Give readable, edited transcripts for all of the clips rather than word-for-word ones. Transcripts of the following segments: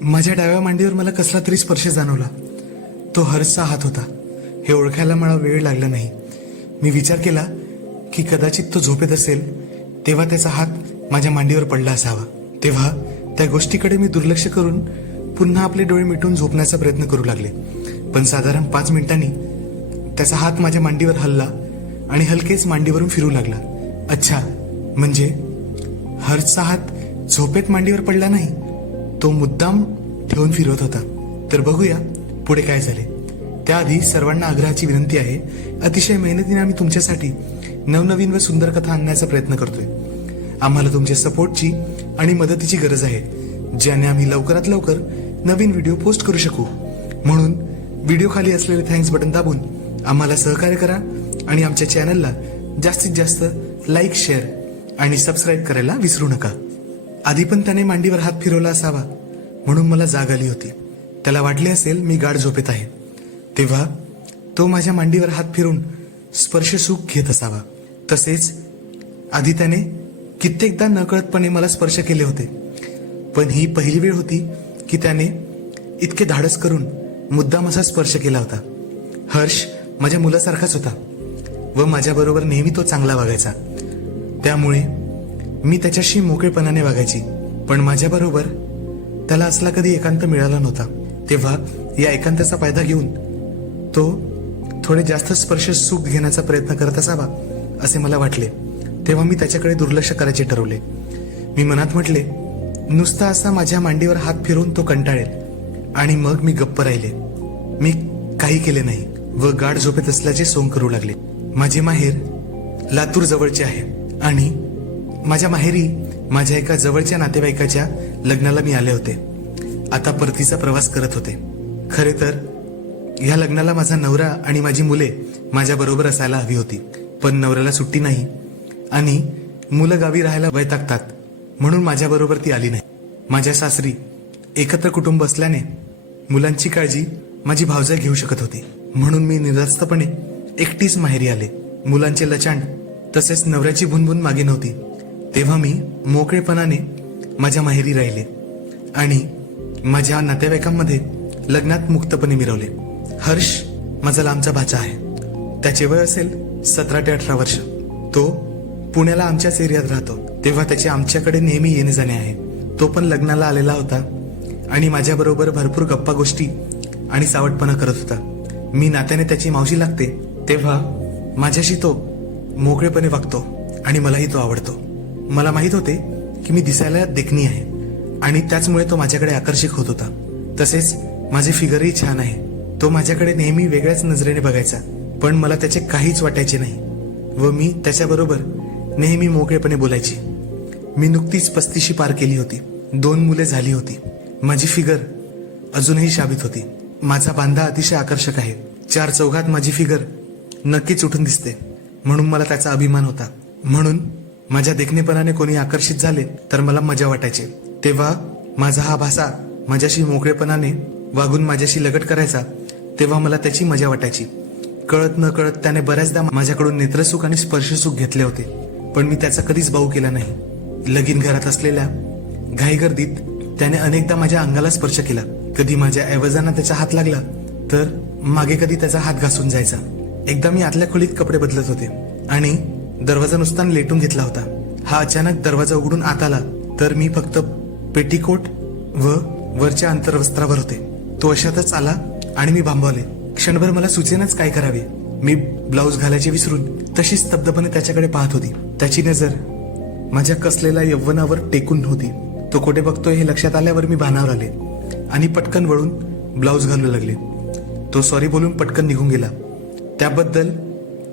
माझ्या डाव्या मांडीवर मला कसला तरी स्पर्श जाणवला. तो हर्षचा हात होता. हे ओळखायला मला वेळ लागला नाही. मी विचार केला की कदाचित तो झोपेत असेल तेव्हा त्याचा हात माझ्या मांडीवर पडला असावा. तेव्हा त्या गोष्टीकडे मी दुर्लक्ष करून पुन्हा आपले डोळे मिटून झोपण्याचा प्रयत्न करू लागले. पण साधारण 5 मिनिटांनी त्याचा हात माझ्या मांडीवर हलला आणि हलकेच मांडीवरून फिरू लागला. अच्छा, म्हणजे हर्षचा हात झोपेत मांडीवर पडला नाही, तो मुद्दाम ठेवून फिरवत होता. तर बघूया पुढे काय झाले. त्याआधी सर्वांना आग्रहाची विनंती आहे, अतिशय मेहनतीने आम्ही तुमच्यासाठी नवनवीन व सुंदर कथा आणण्याचा प्रयत्न करतोय. आम्हाला तुमच्या सपोर्टची आणि मदतीची गरज आहे, ज्याने आम्ही लवकरात लवकर नवीन व्हिडिओ पोस्ट करू शकू. म्हणून व्हिडिओ खाली असलेले थँक्स बटन दाबून आम्हाला सहकार्य करा आणि आमच्या चॅनलला जास्तीत जास्त लाईक, शेअर आणि सबस्क्राईब करायला विसरू नका. आधी पण त्याने मांडीवर हात फिरवला असावा म्हणून मला जाग आली होती. त्याला वाटले असेल मी गाढ झोपेत आहे, तेव्हा तो माझ्या मांडीवर हात फिरून स्पर्श सुख घेत असावा. तसेच आधी त्याने कित्येकदा नकळतपणे मला स्पर्श केले होते, पण ही पहिली वेळ होती की त्याने इतके धाडस करून मुद्दाम असा स्पर्श केला होता. हर्ष माझ्या मुलासारखाच होता व माझ्याबरोबर नेहमी तो चांगला वागायचा. त्यामुळे मी त्याच्याशी मोकळेपणाने वागायची. पण माझ्याबरोबर त्याला असला कधी एकांत मिळाला नव्हता. तेव्हा या एकांताचा फायदा घेऊन तो थोडे जास्त स्पर्श सुख घेण्याचा प्रयत्न करत असावा असे मला वाटले. तेव्हा मी त्याच्याकडे दुर्लक्ष करायचे ठरवले. मी मनात म्हटले, नुसता असा माझ्या मांडीवर हात फिरून तो कंटाळेल आणि मग मी गप्प राहिले. मी काही केले नाही व गाढ झोपेत असल्याचे सोंग करू लागले. माझे माहेर लातूर जवळचे आहे आणि माझ्या माहेरी माझ्या एका जवळच्या नातेवाईकाच्या लग्नाला मी आले होते. आता परतीचा प्रवास करत होते. खरे तर ह्या लग्नाला माझा नवरा आणि माझी मुले माझ्या बरोबर असायला हवी होती, पण नवऱ्याला सुट्टी नाही आणि मुलं गावी राहायला वैतागतात म्हणून माझ्या बरोबर ती आली नाही. माझ्या सासरी एकत्र कुटुंब असल्याने मुलांची काळजी माझी भावजाई घेऊ शकत होती, म्हणून मी निर्धास्तपणे एकटीच माहेरी आले. मुलांचे लचांड तसेच नवऱ्याची भुनभुन मागे नव्हती. तेव्हा मी मोकळेपणाने माझ्या माहेरी राहिले आणि माझ्या नातेवाईकांमध्ये लग्नात मुक्तपणे मिरवले. हर्ष माझा लांबचा भाचा आहे. त्याचे वय असेल 17 ते 18 वर्ष. तो पुण्याला आमच्याच एरियात राहतो. तेव्हा त्याचे आमच्याकडे नेहमी येणे जाणे आहे. तो पण लग्नाला आलेला होता आणि माझ्याबरोबर भरपूर गप्पा गोष्टी आणि सावटपणा करत होता. मी नात्याने त्याची मावशी लागते, तेव्हा माझ्याशी तो मोकळेपणे वागतो आणि मलाही तो आवडतो. मला माहित होते की मी दिसायला देखणी आहे आणि त्याचमुळे तो माझ्याकडे आकर्षक होत होता. तसेच माझे फिगरही छान आहे. तो माझ्याकडे नेहमी वेगळ्याच नजरेने बघायचा, पण मला त्याचे काहीच वाटायचे नाही व मी त्याच्याबरोबर नेहमी मोकळेपणे बोलायची. मी नुकतीच 35शी पार केली होती. 2 मुले झाली होती. माझी फिगर अजूनही शाबीत होती. माझा बांधा अतिशय आकर्षक आहे. 4 चौघात माझी फिगर नक्कीच उठून दिसते, म्हणून मला त्याचा अभिमान होता. म्हणून माझ्या देखणेपणाने कोणी आकर्षित झाले तर मला मजा वाटायची. तेव्हा माझा हा भासा माझ्याशी मोकळेपणाने वागून माझ्याशी लगट करायचा, तेव्हा मला त्याची मजा वाटायची. कळत न कळत त्याने बऱ्याचदा माझ्याकडून नेत्रसुख आणि स्पर्शसुख घेतले होते, पण मी त्याचा कधीच बाऊ केला नाही. लगीन घरात असलेल्या घाईगर्दीत त्याने अनेकदा माझ्या अंगाला स्पर्श केला. कधी माझ्या ऐवजांना त्याचा हात लागला तर मागे कधी त्याचा हात घासून जायचा. एकदा मी आतल्या खोलीत कपडे बदलत होते आणि दरवाजा नुसताना लेटून घेतला होता. हा अचानक दरवाजा उघडून आत आला तर मी फक्त पेटीकोट व वरच्या अंतर्वस्त्रावर होते. तो अशातच आला आणि मी भांबवले. क्षणभर मला सुचेनाच काय करावे. मी ब्लाऊज घालायचे विसरून तशी स्तब्धपणे त्याच्याकडे पाहत होती. त्याची नजर माझ्या कसलेल्या यव्वनावर टेकून होती. तो कोठे बघतोय हे लक्षात आल्यावर मी भानावर आले आणि पटकन वळून ब्लाऊज घालू लागले. तो सॉरी बोलून पटकन निघून गेला. त्याबद्दल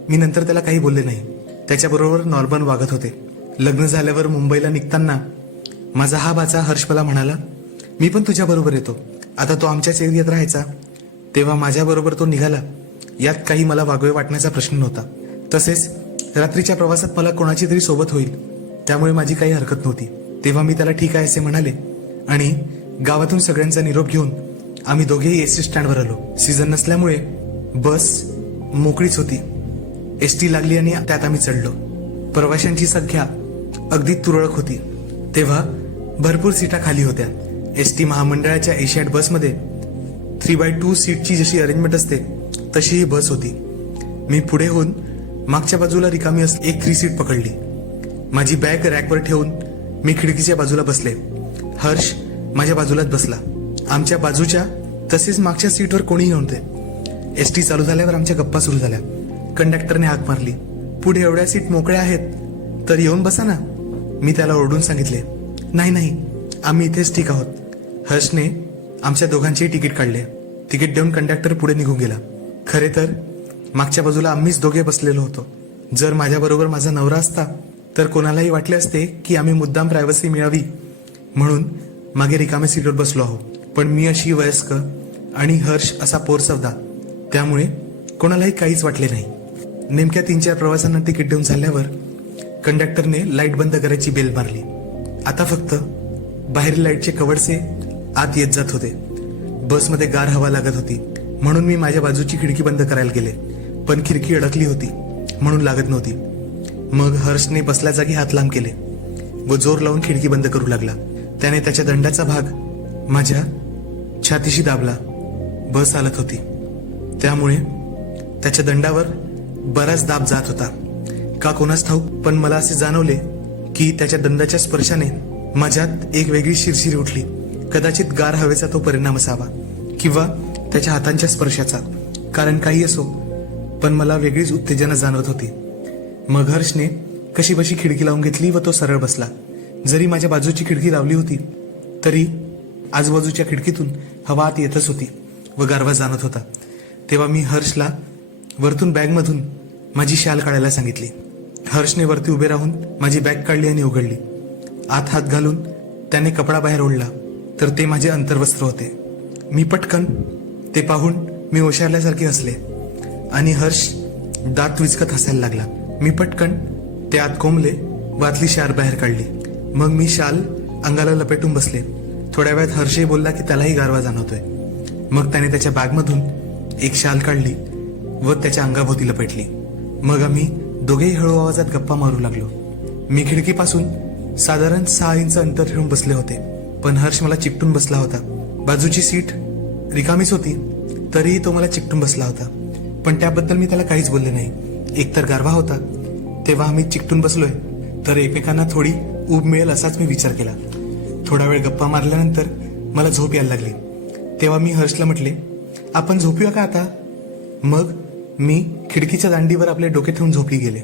मी नंतर त्याला काही बोलले नाही. त्याच्याबरोबर नॉर्मल वागत होते. लग्न झाल्यावर मुंबईला निघताना माझा हा भाचा हर्ष मला म्हणाला, मी पण तुझ्या बरोबर येतो. आता तो आमच्याच एरियात राहायचा, तेव्हा माझ्याबरोबर तो निघाला. यात काही मला वागवे वाटण्याचा प्रश्न नव्हता. तसेच रात्रीच्या प्रवासात मला कोणाची तरी सोबत होईल, त्यामुळे माझी काही हरकत नव्हती. तेव्हा मी त्याला ठीक आहे असे म्हणाले आणि गावातून सगळ्यांचा निरोप घेऊन आम्ही दोघेही एसटी स्टँडवर आलो. सीझन नसल्यामुळे बस मोकळीच होती. एसटी लागली आणि त्यात आम्ही चढलो. प्रवाशांची संख्या अगदी तुरळक होती. तेव्हा भरपूर सीटा खाली होत्या. एस टी महामंडळाच्या एशियाड बसमध्ये 3x2 सीटची जशी अरेंजमेंट असते तशी ही बस होती. मी पुढे होऊन मागच्या बाजूला रिकामी एक 3 सीट पकडली. माझी बॅग रॅकवर ठेवून मी खिडकीच्या बाजूला बसले. हर्ष माझ्या बाजूलाच बसला. आमच्या बाजूच्या तसेच मागच्या सीटवर कोणीही नव्हते. एसटी चालू झाल्यावर आमच्या गप्पा सुरू झाल्या. कंडक्टरने हाक मारली, पुढे एवढ्या सीट मोकळ्या आहेत तर येऊन बसा ना. मी त्याला ओरडून सांगितले, नाही नाही, आम्ही इथेच ठीक आहोत. हर्षने आमच्या दोघांचेही तिकीट काढले. तिकीट देऊन कंडक्टर पुढे निघून गेला. खरे तर मागच्या बाजूला आम्हीच दोघे बसलेलो होतो. जर माझ्याबरोबर माझा नवरा असता तर कोणालाही वाटले असते की आम्ही मुद्दाम प्रायव्हसी मिळावी म्हणून मागे रिकाम्या सीटवर बसलो आहोत. पण मी अशी वयस्क आणि हर्ष असा पोरसवदा, त्यामुळे कोणालाही काहीच वाटले नाही. नेमक्या 3-4 प्रवासांना तिकीट देऊन झाल्यावर कंडक्टरने लाईट बंद करायची बेल मारली. आता फक्त बाहेरील लाईटचे कवडसे आत येत जात होते. बसमध्ये गार हवा लागत होती म्हणून मी माझ्या बाजूची खिडकी बंद करायला गेले, पण खिडकी अडकली होती म्हणून लागत नव्हती. मग हर्षने बसल्या जागी हात लांब केले व जोर लावून खिडकी बंद करू लागला. त्याने त्याच्या दंडाचा भाग माझ्या छातीशी दाबला. बस चालत होती त्यामुळे त्याच्या दंडावर बराच दाब जात होता. का कोणास ठाऊक, पण मला असे जाणवले की त्याच्या दंडाच्या स्पर्शाने माझ्यात एक वेगळी शिरशिरी उठली. कदाचित गार हवेचा तो परिणाम असावा किंवा त्याच्या हातांच्या स्पर्शाचा. कारण काही असो, पण मला वेगळीच उत्तेजना जाणवत होती. मग हर्षने कशीबशी खिडकी लावून घेतली व तो सरळ बसला. जरी माझ्या बाजूची खिडकी लावली होती तरी आजूबाजूच्या खिडकीतून हवा आत येतच होती व गारवा जाणवत होता. तेव्हा मी हर्षला वरतून बॅगमधून माझी शाल काढायला सांगितली. हर्षने वरती उभे राहून माझी बॅग काढली आणि उघडली. आत हात घालून त्याने कपडा बाहेर ओढला तर ते माझे अंतर्वस्त्र होते. मी पटकन ते पाहून मी ओशारल्यासारखे हसले आणि हर्ष दात विचकत हसायला लागला. मी पटकन ते आत कोंबले व आतली शाल बाहेर काढली. मग मी शाल अंगाला लपेटून बसले. थोड्या वेळात हर्षही बोलला की त्यालाही गारवा जाणवतोय. मग त्याने त्याच्या बॅगमधून एक शाल काढली व त्याच्या अंगाभोवती लपेटली. मग आम्ही दोघेही हळू आवाजात गप्पा मारू लागलो. मी खिडकीपासून साधारण 6 इंच अंतर ठेवून बसले होते, पण हर्ष मला चिकटून बसला होता. बाजूची सीट रिकामीच होती तरीही तो मला चिकटून बसला होता. पण त्याबद्दल मी त्याला काहीच बोलले नाही. एकतर गारवा होता, तेव्हा आम्ही चिकटून बसलोय तर एकमेकांना थोडी ऊब मिळेल असाच मी विचार केला. थोडा वेळ गप्पा मारल्यानंतर मला झोप यायला लागली. तेव्हा मी हर्षला म्हटले, आपण झोपूया का आता? मग मी खिडकीच्या दांडीवर आपले डोके ठेवून झोपी गेले.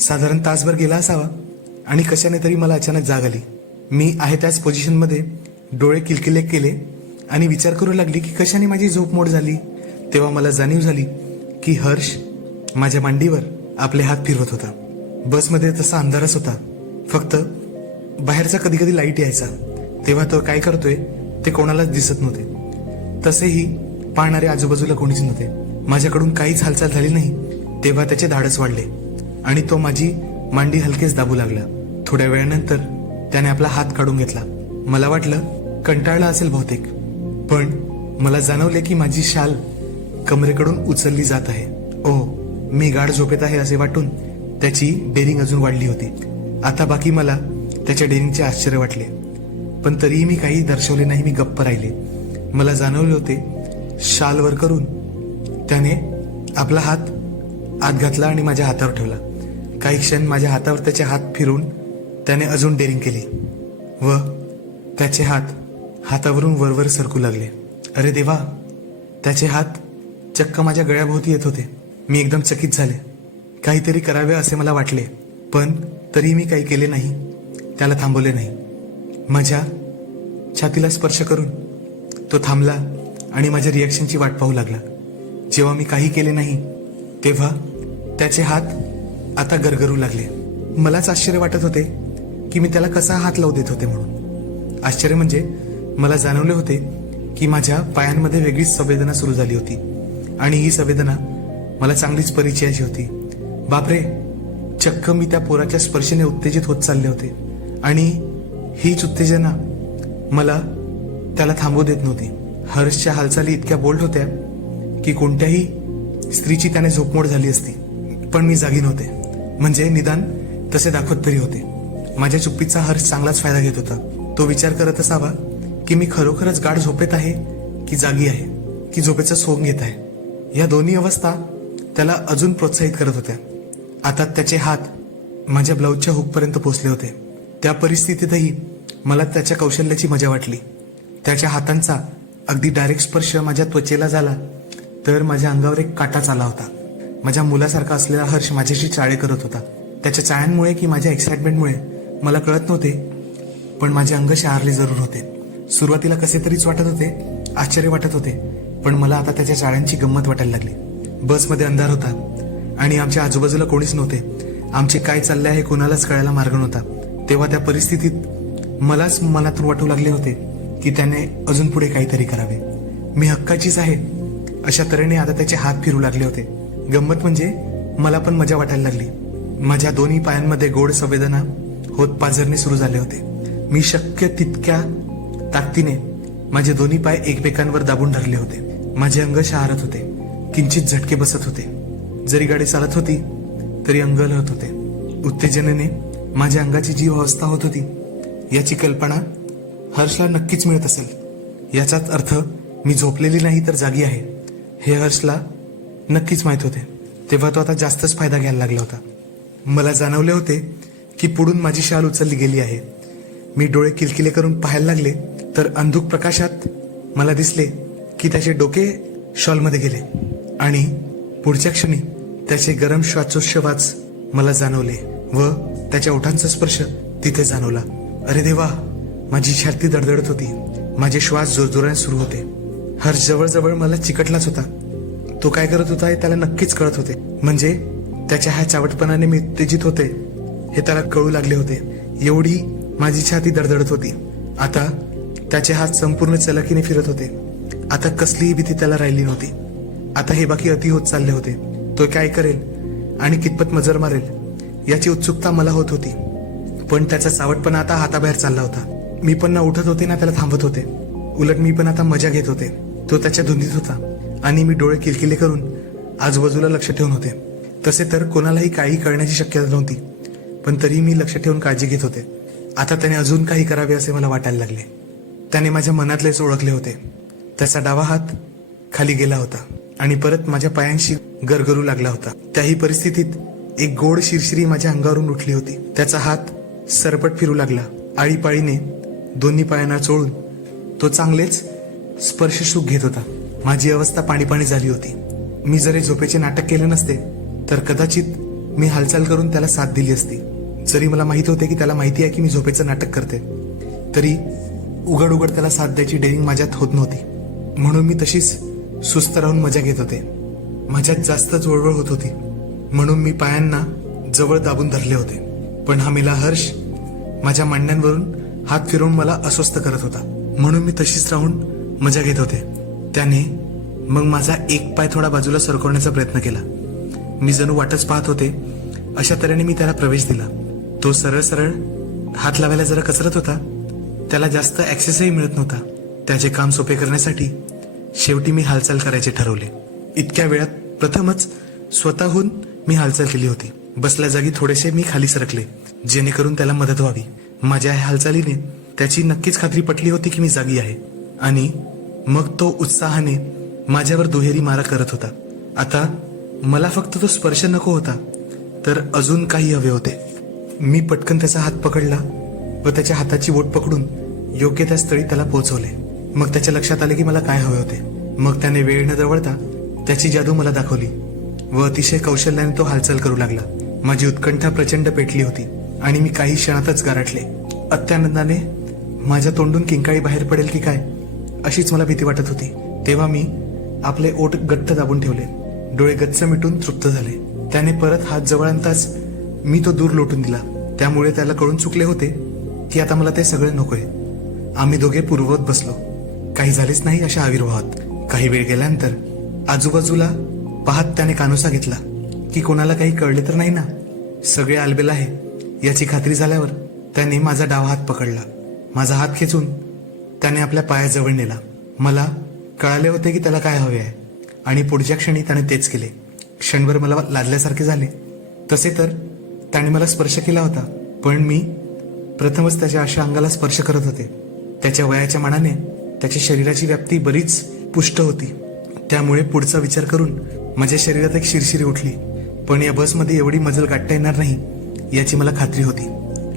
साधारण तासभर गेला असावा आणि कशाने तरी मला अचानक जाग आली. मी आहे त्याच पोझिशनमध्ये डोळे किलकिले केले आणि विचार करू लागली की कशाने माझी झोप मोड झाली. तेव्हा मला जाणीव झाली की हर्ष माझ्या मांडीवर आपले हात फिरवत होता. बसमध्ये तसा अंधारच होता, फक्त बाहेरचा कधी कधी लाईट यायचा. तेव्हा तो काय करतोय ते कोणालाच दिसत नव्हते. तसेही पाहणारे आजूबाजूला कोणीच नव्हते. माझ्याकडून काहीच हालचाल झाली नाही. तेव्हा त्याचे धाडस वाढले आणि तो माझी मांडी हलकेच दाबू लागला. थोड्या वेळानंतर त्याने आपला हात काढून घेतला. मला वाटलं कंटाळला असेल बहुतेक, पण मला जाणवले की माझी शाल कमरेकडून उचलली जात आहे. ओह, मी गाढ झोपेत आहे असे वाटून त्याची डेरिंग अजून वाढली होती. आता बाकी मला त्याच्या डेरिंगचे आश्चर्य वाटले, पण तरीही मी काही दर्शवले नाही. मी गप्प राहिले. मला जाणवले होते शाल वर करून त्याने आपला हात आत घातला आणि माझ्या हातावर ठेवला. काही क्षण माझ्या हातावर त्याचे हात फिरून त्याने अजून डेरिंग केली व त्याचे हात हातावरून वरवर सरकू लागले. अरे देवा, त्याचे हात चक्क माझ्या गळ्याभोवती येत होते. मी एकदम चकित झाले. काहीतरी करावे असे मला वाटले, पण तरी मी काही केले नाही. त्याला थांबवले नाही. माझ्या छातीला स्पर्श करून तो थांबला आणि माझ्या रिॲक्शनची वाट पाहू लागला. जेव्हा मी काही केले नाही तेव्हा त्याचे हात आता गरगरू लागले. मलाच आश्चर्य वाटत होते की मी त्याला कसा हात लावू देत होते म्हणून. आश्चर्य म्हणजे मला जाणवले होते की माझ्या पायांमध्ये वेगळीच संवेदना सुरू झाली होती आणि ही संवेदना मला चांगलीच परिचयाची होती. बापरे, चक्क मी त्या पोराच्या स्पर्शाने उत्तेजित होत चालले होते आणि हीच उत्तेजना मला त्याला थांबवू देत नव्हती. हर्षच्या हालचाली इतक्या बोल्ड होत्या की कोणत्याही स्त्रीची त्याने झोपमोड झाली असती, पण मी जागी नव्हते. म्हणजे निदान तसे दाखवत तरी होते. माझ्या चुप्पीचा हर्ष चांगलाच फायदा घेत होता. तो विचार करत असावा की मी खरोखरच गाढ झोपेत आहे की जागी आहे, की झोपेचा सोंग घेत आहे. या दोन्ही अवस्था त्याला अजून प्रोत्साहित करत होत्या. आता त्याचे हात माझ्या ब्लाऊजच्या हुकपर्यंत पोहोचले होते. त्या परिस्थितीतही मला त्याच्या कौशल्याची मजा वाटली. त्याच्या हातांचा अगदी डायरेक्ट स्पर्श माझ्या त्वचेला झाला तर माझ्या अंगावर एक काटाच आला होता. माझ्या मुलासारखा असलेला हर्ष माझ्याशी चाळे करत होता. त्याच्या चाळ्यांमुळे की माझ्या एक्साइटमेंटमुळे मला कळत नव्हते, पण माझे अंग शहारले जरूर होते. सुरुवातीला कसे तरीच वाटत होते, आश्चर्य वाटत होते, पण मला आता त्याच्या चाळ्यांची गंमत वाटायला लागली. बसमध्ये अंधार होता आणि आमच्या आजूबाजूला कोणीच नव्हते. आमचे काय चालले आहे कोणालाच कळायला मार्ग नव्हता. तेव्हा त्या परिस्थितीत मलाच मनातून वाटू लागले होते की त्याने अजून पुढे काहीतरी करावे. मी हक्काचीच आहे अशा तऱ्हेने आता त्याचे हात फिरू लागले होते. गंमत म्हणजे मला पण मजा वाटायला लागली. माझ्या दोन्ही पायांमध्ये गोड संवेदना होत पाझरणे सुरू झाले होते. मी शक्य तितक्या ताकदीने माझे दोन्ही पाय एकमेकांवर दाबून धरले होते. माझे अंग शहारत होते, किंचित झटके बसत होते. जरी गाडी चालत होती तरी अंग हलत होते. उत्तेजनेने माझ्या अंगाची जी अवस्था होत होती याची कल्पना हर्षला नक्कीच मिळत असेल. याचाच अर्थ मी झोपलेली नाही तर जागी आहे हे हर्षला नक्कीच माहित होते. तेव्हा तो आता जास्तच फायदा घ्यायला लागला होता. मला जाणवले होते की पुढून माझी शाल उचलली गेली आहे. मी डोळे किलकिले करून पाहायला लागले तर अंधुक प्रकाशात मला दिसले की त्याचे डोके शॉलमध्ये गेले आणि पुढच्या क्षणी त्याचे गरम श्वासोच्छवास मला जाणवले व त्याच्या ओठांचा स्पर्श तिथे जाणवला. अरे देवा, माझी छाती दडदडत होती. माझे श्वास जोरजोराने सुरू होते. हर्ष जवळजवळ मला चिकटलाच होता. तो काय करत होता हे त्याला नक्कीच कळत होते. म्हणजे त्याच्या ह्या चावटपणाने मी उत्तेजित होते हे त्याला कळू लागले होते. एवढी माझी छाती दडदडत होती. आता त्याचे हात संपूर्ण चलाकीने फिरत होते. आता कसलीही भीती त्याला राहिली नव्हती. आता हे बाकी अति होत चालले होते. तो काय करेल आणि कितपत मजर मारेल याची उत्सुकता मला होत होती. पण त्याचा सावटपणा आता हाताबाहेर चालला होता. मी पण ना उठत होते ना त्याला थांबत होते. उलट मी पण आता मजा घेत होते. तो त्याच्या धुंदीत होता आणि मी डोळे किलकिले करून आजूबाजूला लक्ष ठेवून होते. तसे तर कोणालाही काही कळण्याची शक्यता नव्हती, पण तरी मी लक्ष ठेवून काळजी घेत होते. आता त्याने अजून काही करावे असे मला वाटायला लागले. त्याने माझ्या मनातलेच ओळखले होते. त्याचा डावा हात खाली गेला होता आणि परत माझ्या पायांशी गरगरू लागला होता. त्याही परिस्थितीत एक गोड शिरशिरी माझ्या अंगावरून उठली होती. त्याचा हात सरपट फिरू लागला. आळीपाळीने दोन्ही पायांना चोळून तो चांगलेच स्पर्श सुख घेत होता. माझी अवस्था पाणी झाली होती. मी जरी झोपेचे नाटक केले नसते तर कदाचित मी हालचाल करून त्याला साथ दिली असती. जरी मला माहित होते की त्याला माहिती आहे की मी झोपेचं नाटक करते, तरी उघड उघड त्याला साथ द्यायची डेअरिंग माझ्यात होत नव्हती. म्हणून मी तशीच सुस्त राहून मजा घेत होते. माझ्यात जास्तच वळवळ होत होती म्हणून मी पायांना जवळ दाबून धरले होते. पण हा मेला हर्ष माझ्या मांड्यांवरून हात फिरवून मला अस्वस्थ करत होता. म्हणून मी तशीच राहून मजा घेत होते. त्याने मग माझा एक पाय थोडा बाजूला सरकवण्याचा प्रयत्न केला. मी जणू वाटच पाहत होते अशा तऱ्हेने मी त्याला प्रवेश दिला. तो सरळ सरळ हात लावायला जरा कसरत होता. त्याला जास्त ऍक्सेसही मिळत नव्हता. त्याचे काम सोपे करण्यासाठी शेवटी मी हालचाल करायचे ठरवले. इतक्या वेळात प्रथमच स्वतःहून मी हालचाल केली होती. बसल्या जागी थोडेसे मी खाली सरकले जेणेकरून त्याला मदत व्हावी. माझ्या हालचालीने त्याची नक्कीच खात्री पटली होती की मी जागी आहे आणि मग तो उत्साहाने माझ्यावर दुहेरी मारा करत होता. आता मला फक्त तो स्पर्श नको होता तर अजून काही हवे होते. मी पटकन त्याचा हात पकडला व त्याच्या हाताची बोट पकडून योग्य त्या स्थळी त्याला पोहोचवले. मग त्याच्या लक्षात आले की मला काय हवे होते. मग त्याने वेळ न दवडता त्याची जादू मला दाखवली व अतिशय कौशल्याने तो हालचाल करू लागला. माझी उत्कंठा प्रचंड पेटली होती आणि मी काही क्षणातच गारठले. अत्यानंदाने माझ्या तोंडून किंकाळी बाहेर पडेल की काय अशीच मला भीती वाटत होती. तेव्हा मी आपले ओठ घट्ट दाबून ठेवले. डोळे गच्च मिटून तृप्त झाले. त्याने परत हात जवळ आणताच मी तो दूर लोटून दिला. त्यामुळे त्याला कळून चुकले होते की आता मला ते सगळे नकोय. आम्ही दोघे पूर्ववत बसलो. काही झालेच नाही अशा आविर्भावात. काही वेळ गेल्यानंतर आजूबाजूला पाहत त्याने कानोसा घेतला की कोणाला काही कळले तर नाही ना. सगळे आलबेल आहे याची खात्री झाल्यावर त्याने माझा डावा हात पकडला. माझा हात खेचून त्याने आपल्या पायाजवळ नेला. मला कळाले होते की त्याला काय हवे आहे आणि पुढच्या क्षणी त्याने तेच केले. क्षणभर मला लादल्यासारखे झाले. तसे तर त्याने मला स्पर्श केला होता, पण मी प्रथमच त्याच्या अशा अंगाला स्पर्श करत होते. त्याच्या वयाच्या मानाने त्याच्या शरीराची व्याप्ती बरीच पुष्ट होती. त्यामुळे पुढचा विचार करून माझ्या शरीरात एक शिरशिरी उठली. पण या बसमध्ये एवढी मजल गाठता येणार नाही याची मला खात्री होती.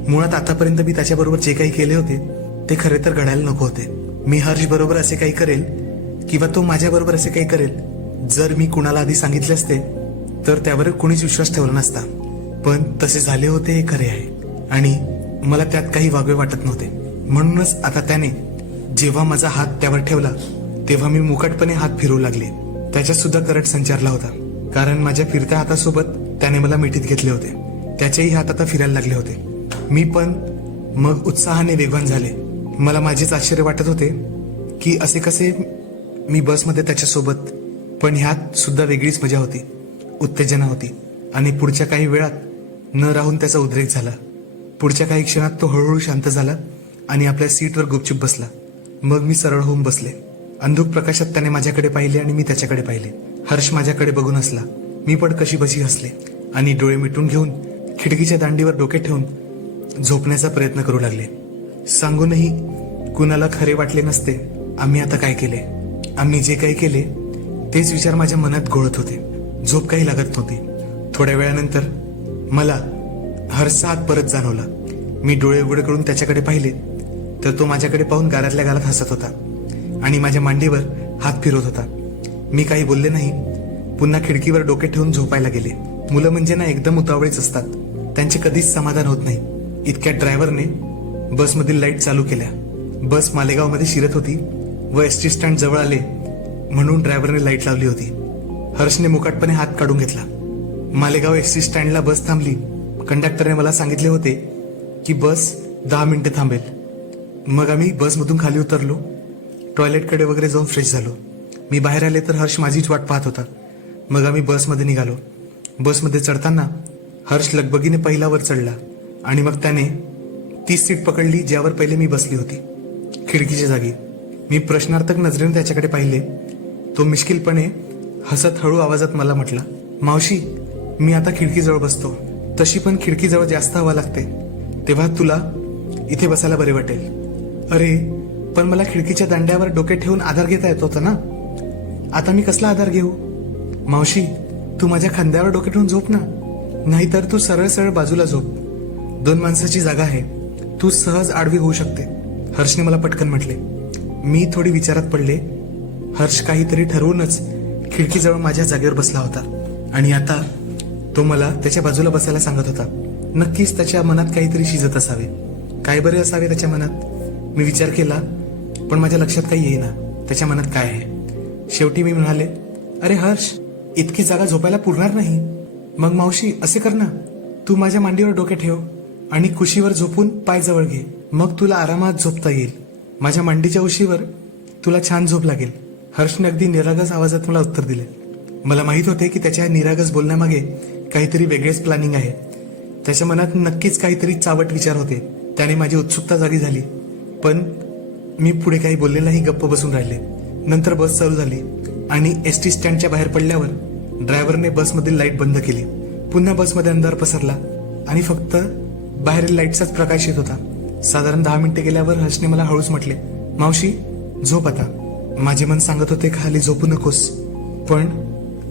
मुळात आतापर्यंत मी त्याच्याबरोबर जे काही केले होते ते खरे तर घडायला नको होते. मी हर्ष बरोबर असे काही करेल किंवा तो माझ्याबरोबर असे काही करेल जर मी कुणाला आधी सांगितले असते तर त्यावर कुणीच विश्वास ठेवला नसता. पण तसे झाले होते हे खरे आहे आणि मला त्यात काही वागवे वाटत नव्हते. म्हणूनच आता त्याने जेव्हा माझा हात त्यावर ठेवला तेव्हा मी मुकाटपणे हात फिरवू लागले. त्याच्यात सुद्धा करंट संचारला होता, कारण माझ्या फिरत्या हातासोबत त्याने मला मिठीत घेतले होते. त्याचेही हात आता फिरायला लागले होते. मी पण मग उत्साहाने वेगवान झाले. मला माझेच आश्चर्य वाटत होते की असे कसे मी बसमध्ये त्याच्यासोबत. पण ह्यात सुद्धा वेगळीच मजा होती, उत्तेजना होती. आणि पुढच्या काही वेळात न राहून त्याचा उद्रेक झाला. पुढच्या काही क्षणात तो हळूहळू शांत झाला आणि आपल्या सीटवर गुपचूप बसला. मग मी सरळ होऊन बसले. अंधुक प्रकाशात त्याने माझ्याकडे पाहिले आणि मी त्याच्याकडे पाहिले. हर्ष माझ्याकडे बघून हसला. मी पण कशीबशी हसले आणि डोळे मिटून घेऊन खिडकीच्या दांडीवर डोके ठेवून झोपण्याचा प्रयत्न करू लागले. सांगूनही कुणाला खरे वाटले नसते आम्ही आता काय केले. आम्ही जे काही केले तेच विचार माझ्या मनात घोळत होते. झोप काही लागत नव्हती. थोड्या वेळानंतर मला हर्षचा हात परत जाणवला. मी डोळे उघडे करून त्याच्याकडे पाहिले तर तो माझ्याकडे पाहून गालातल्या गालात हसत होता आणि माझ्या मांडीवर हात फिरवत होता. मी काही बोलले नाही. पुन्हा खिडकीवर डोके ठेवून झोपायला गेले. मुलं म्हणजे ना एकदम उतावळीच असतात. त्यांचे कधीच समाधान होत नाही. इतक्यात ड्रायव्हरने बसमधील लाईट चालू केल्या. बस मालेगावमध्ये शिरत होती व एसटी स्टँड जवळ आले म्हणून ड्रायव्हरने लाईट लावली होती. हर्षने मुकाटपणे हात काढून घेतला. मालेगाव एसटी स्टँडला बस थांबली. कंडक्टरने मला सांगितले होते की बस 10 मिनिटे थांबेल. मग आम्ही बसमधून खाली उतरलो. टॉयलेटकडे वगैरे जाऊन फ्रेश झालो. मी बाहेर आले तर हर्ष माझीच वाट पाहत होता. मग आम्ही बसमध्ये निघालो. बसमध्ये चढताना हर्ष लगबगीने पहिला वर चढला आणि मग त्याने ती सीट पकडली ज्यावर पहिले मी बसली होती, खिडकीच्या जागी. मी प्रश्नार्थक नजरेने त्याच्याकडे पाहिले. तो मिश्किलपणे हसत हळू आवाजात मला म्हटला, मावशी मी आता खिडकीजवळ बसतो. तशी पण खिडकीजवळ जास्त हवा लागते, तेव्हा तुला इथे बसायला बरे वाटेल. अरे पण मला खिडकीच्या दांड्यावर डोके ठेवून आधार घेता येत होता ना. आता मी कसला आधार घेऊ. मावशी तू माझ्या खांद्यावर डोके ठेवून झोप ना, नाहीतर तू सरळ सरळ बाजूला झोप. 2 माणसाची जागा आहे, तू सहज आडवी होऊ शकते. हर्षने मला पटकन म्हटले. मी थोडी विचारात पडले. हर्ष काहीतरी ठरवूनच खिडकीजवळ माझ्या जागेवर बसला होता आणि आता तो मला त्याच्या बाजूला बसायला सांगत होता. नक्कीच त्याच्या मनात काहीतरी शिजत असावे. काय बरे असावे त्याच्या मनात. मी विचार केला पण माझ्या लक्षात काही येईना त्याच्या मनात काय आहे. शेवटी मी म्हणाले, अरे हर्ष इतकी जागा झोपायला पुरणार नाही. मग मावशी असे कर ना, तू माझ्या मांडीवर डोके ठेव आणि कुशीवर झोपून पाय जवळ घे. मग तुला आरामात झोपता येईल. माझ्या मांडीच्या उशीवर तुला छान झोप लागेल. हर्षने अगदी निरागस आवाजात मला उत्तर दिले. मला माहित होते की त्याच्या निरागस बोलण्यामागे काहीतरी वेगळेच प्लॅनिंग आहे. त्याच्या मनात नक्कीच काहीतरी चावट विचार होते. त्याने माझी उत्सुकता जागी झाली. पण मी पुढे काही बोलले नाही, गप्प बसून राहिले. नंतर बस चालू झाली आणि एसटी स्टँडच्या बाहेर पडल्यावर ड्रायव्हरने बसमधील लाईट बंद केली. पुन्हा बसमध्ये अंधार पसरला आणि फक्त बाहेरील लाईटचाच प्रकाश येत होता. साधारण 10 मिनिटे गेल्यावर हर्षने मला हळूच म्हटले, मावशी झोप आता. माझे मन सांगत होते खाली झोपू नकोस, पण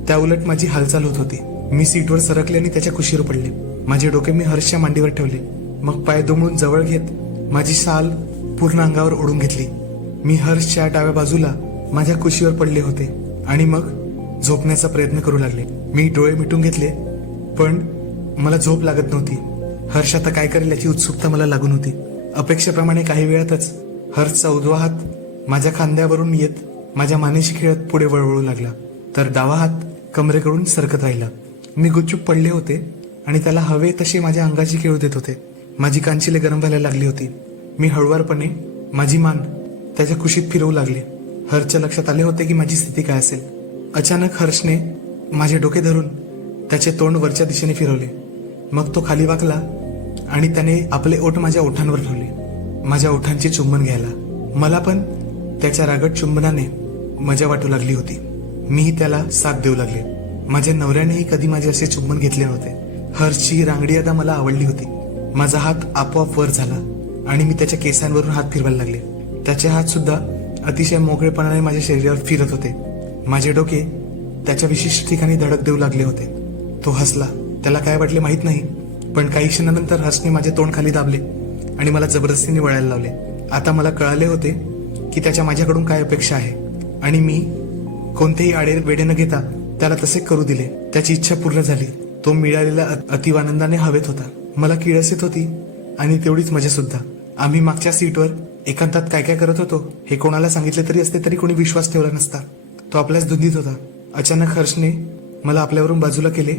त्या उलट माझी हालचाल होत होती. मी सीटवर सरकले आणि त्याच्या कुशीवर पडले. माझे डोके मी हर्षच्या मांडीवर ठेवले. मग पाय दुमडून जवळ घेत माझी शाल पूर्ण अंगावर ओढून घेतली. मी हर्षच्या डाव्या बाजूला माझ्या कुशीवर पडले होते आणि मग झोपण्याचा प्रयत्न करू लागले. मी डोळे मिटून घेतले पण मला झोप लागत नव्हती. हर्ष आता काय करेल याची उत्सुकता मला लागून होती. अपेक्षेप्रमाणे काही वेळातच हर्षचा उजवा हात माझ्या खांद्यावरून येत माझ्या मानेशी खेळत पुढे वळवळू लागला, तर डावा हात कमरेकडून सरकत राहिला. मी गुपचूप पडले होते आणि त्याला हवे तसे माझ्या अंगाची खेळू देत होते. माझी कांचिले गरम व्हायला लागली होती. मी हळुवारपणे माझी मान त्याच्या कुशीत फिरवू लागले. हर्षच्या लक्षात आले होते की माझी स्थिती काय असेल. अचानक हर्षने माझे डोके धरून त्याचे तोंड वरच्या दिशेने फिरवले. मग तो खाली वाकला आणि त्याने आपले ओठ माझ्या ओठांवर ठेवले, माझ्या ओठांचे चुंबन घ्यायला. मला पण त्याच्या रागट चुंबनाने मजा वाटू लागली होती. मीही त्याला साथ देऊ लागले. माझ्या नवऱ्यानेही कधी माझे असे चुंबन घेतले नव्हते. हर्षची रांगडी अदा मला आवडली होती. माझा हात आपोआप वर झाला आणि मी त्याच्या केसांवरून हात फिरवायला लागले. त्याचे हात सुद्धा अतिशय मोकळेपणाने माझ्या शरीरावर फिरत होते. माझे डोके त्याच्या विशिष्ट ठिकाणी धडक देऊ लागले होते. तो हसला. त्याला काय वाटले माहित नाही, पण काही क्षणानंतर हर्षने माझे तोंड खाली दाबले आणि मला जबरदस्तीने वळायला लावले. आता मला कळाले होते की त्याच्या माझ्याकडून काय अपेक्षा आहे आणि मी कोणतेही आडे वेडे न घेता त्याला तसे करू दिले. त्याची इच्छा पूर्ण झाली. तो मिळालेल्या अतिवानंदाने हवेत होता. मला किळस येत होती आणि तेवढीच मजा सुद्धा. आम्ही मागच्या सीटवर एकांतात काय काय करत होतो हे कोणाला सांगितले तरी असते तरी कोणी विश्वास ठेवला नसता. तो आपल्याच धुंदीत होता. अचानक हर्षने मला आपल्यावरून बाजूला केले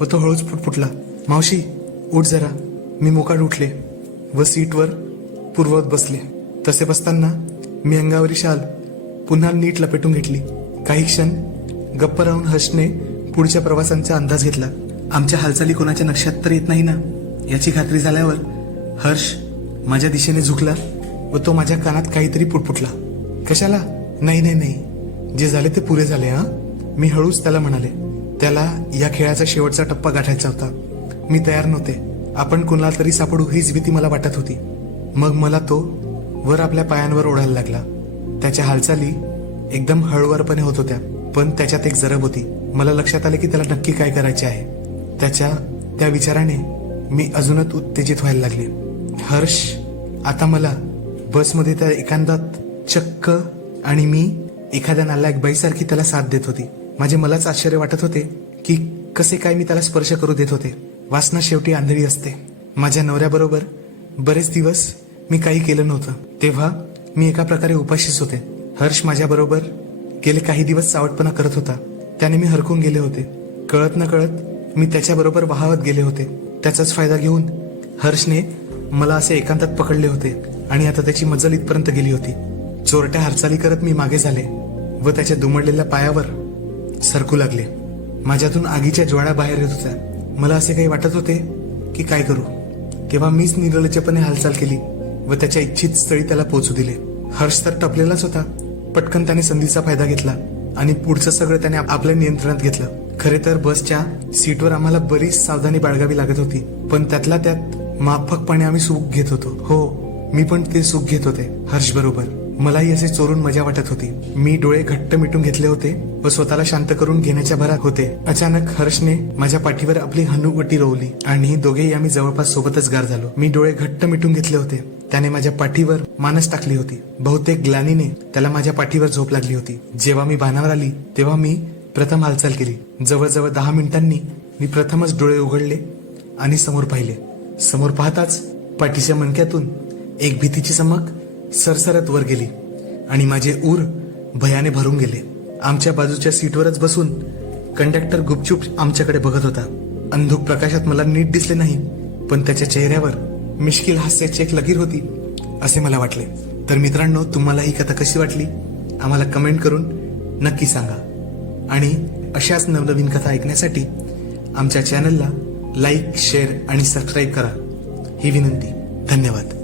व तो हळूच फुटफुटला. मावशी उठ जरा. मी मोकाट उठले व सीटवर पूर्ववत बसले. तसे बसताना मी अंगावरी शाल पुन्हा नीट लपेटून घेतली. काही क्षण गप्प राहून हर्षने पुढच्या प्रवासांचा अंदाज घेतला. आमच्या हालचाली कोणाच्या लक्षात तर येत नाही ना याची खात्री झाल्यावर हर्ष माझ्या दिशेने झुकला व तो माझ्या कानात काहीतरी पुटपुटला. कशाला? नाही नाही नाही, जे झाले ते पुरे झाले. मी हळूच त्याला म्हणाले. त्याला या खेळाचा शेवटचा टप्पा गाठायचा होता. मी तयार नव्हते. आपण कुणाला तरी सापडू हीच भीती मला वाटत होती. मग मला तो वर आपल्या पायांवर ओढायला लागला. त्याच्या हालचाली एकदम हळूवारपणे होत होत्या, पण त्याच्यात एक जरब होती. मला लक्षात आले की त्याला नक्की काय करायचे आहे. त्याच्या त्या विचाराने मी अजूनच उत्तेजित व्हायला लागले. हर्ष आता मला बसमध्ये त्या एकांतात चक्क आणि मी एखाद्या नालायक बाईसारखी त्याला साथ देत होती. मलाच आश्चर्य वाटत होते की कसे काय मी त्याला स्पर्श करू देत होते. वासना शेवटी आंधळी असते. माझ्या नवऱ्याबरोबर बरेच दिवस मी काही केलं नव्हतं. तेव्हा मी एका प्रकारे उपाशीच होते. हर्ष माझ्याबरोबर गेले काही दिवस सावटपणा करत होता. त्याने मी हरकून गेले होते. कळत न कळत मी त्याच्याबरोबर वाहवत गेले होते. त्याचाच फायदा घेऊन हर्षने मला असे एकांतात पकडले होते आणि आता त्याची मजल इथपर्यंत गेली होती. चोरट्या हालचाली करत मी मागे झाले व त्याच्या दुमडलेल्या पायावर सरकू लागले. माझ्यातून आगीच्या ज्वाळा बाहेर येत होत्या. मला असे काही वाटत होते की काय करू. तेव्हा मीच निर्लज्जपणे हालचाल केली व त्याच्या इच्छित स्थळी त्याला पोहोचू दिले. हर्ष तर टपलेलाच होता. पटकन त्याने संधीचा फायदा घेतला आणि पुढचं सगळं त्याने आपल्या नियंत्रणात घेतलं. खरे तर बसच्या सीटवर आम्हाला बरीच सावधानी बाळगावी लागत होती, पण त्यातल्या त्यात माफकपणे आम्ही सुख घेत होतो. हो, मी पण ते सुख घेत होते हर्ष बरोबर. मलाही असे चोरून मजा वाटत होती. मी डोळे घट्ट मिटून घेतले होते व स्वतःला शांत करून घेण्याच्या भरात होते. अचानक हर्षने माझ्या पाठीवर आपली हनुवटी रोवली आणि दोघेही आम्ही जवळपास सोबतच गार झालो. मी डोळे घट्ट मिटून घेतले होते. त्याने माझ्या पाठीवर मानस टाकली होती. बहुतेक ग्लानीने त्याला माझ्या पाठीवर झोप लागली होती. जेव्हा मी भानावर आली तेव्हा मी प्रथम हालचाल केली. जवळजवळ 10 मिनिटांनी मी प्रथमच डोळे उघडले आणि समोर पाहिले. समोर पाहताच पाठीच्या मणक्यातून एक भीतीची चमक सरसरत वर गेली आणि माझे ऊर भयाने भरून गेले. आमच्या बाजूच्या सीटवरच बसून कंडक्टर गुपचूप आमच्याकडे बघत होता. अंधुक प्रकाशात मला नीट दिसले नाही, पण त्याच्या चेहऱ्यावर मिश्किल हास्याची एक लकीर होती असे मला वाटले. तर मित्रांनो, तुम्हाला ही कथा कशी वाटली आम्हाला कमेंट करून नक्की सांगा आणि अशाच नवनवीन कथा ऐकण्यासाठी आमच्या चॅनलला लाईक, शेअर आणि सबस्क्राईब करा ही विनंती. धन्यवाद.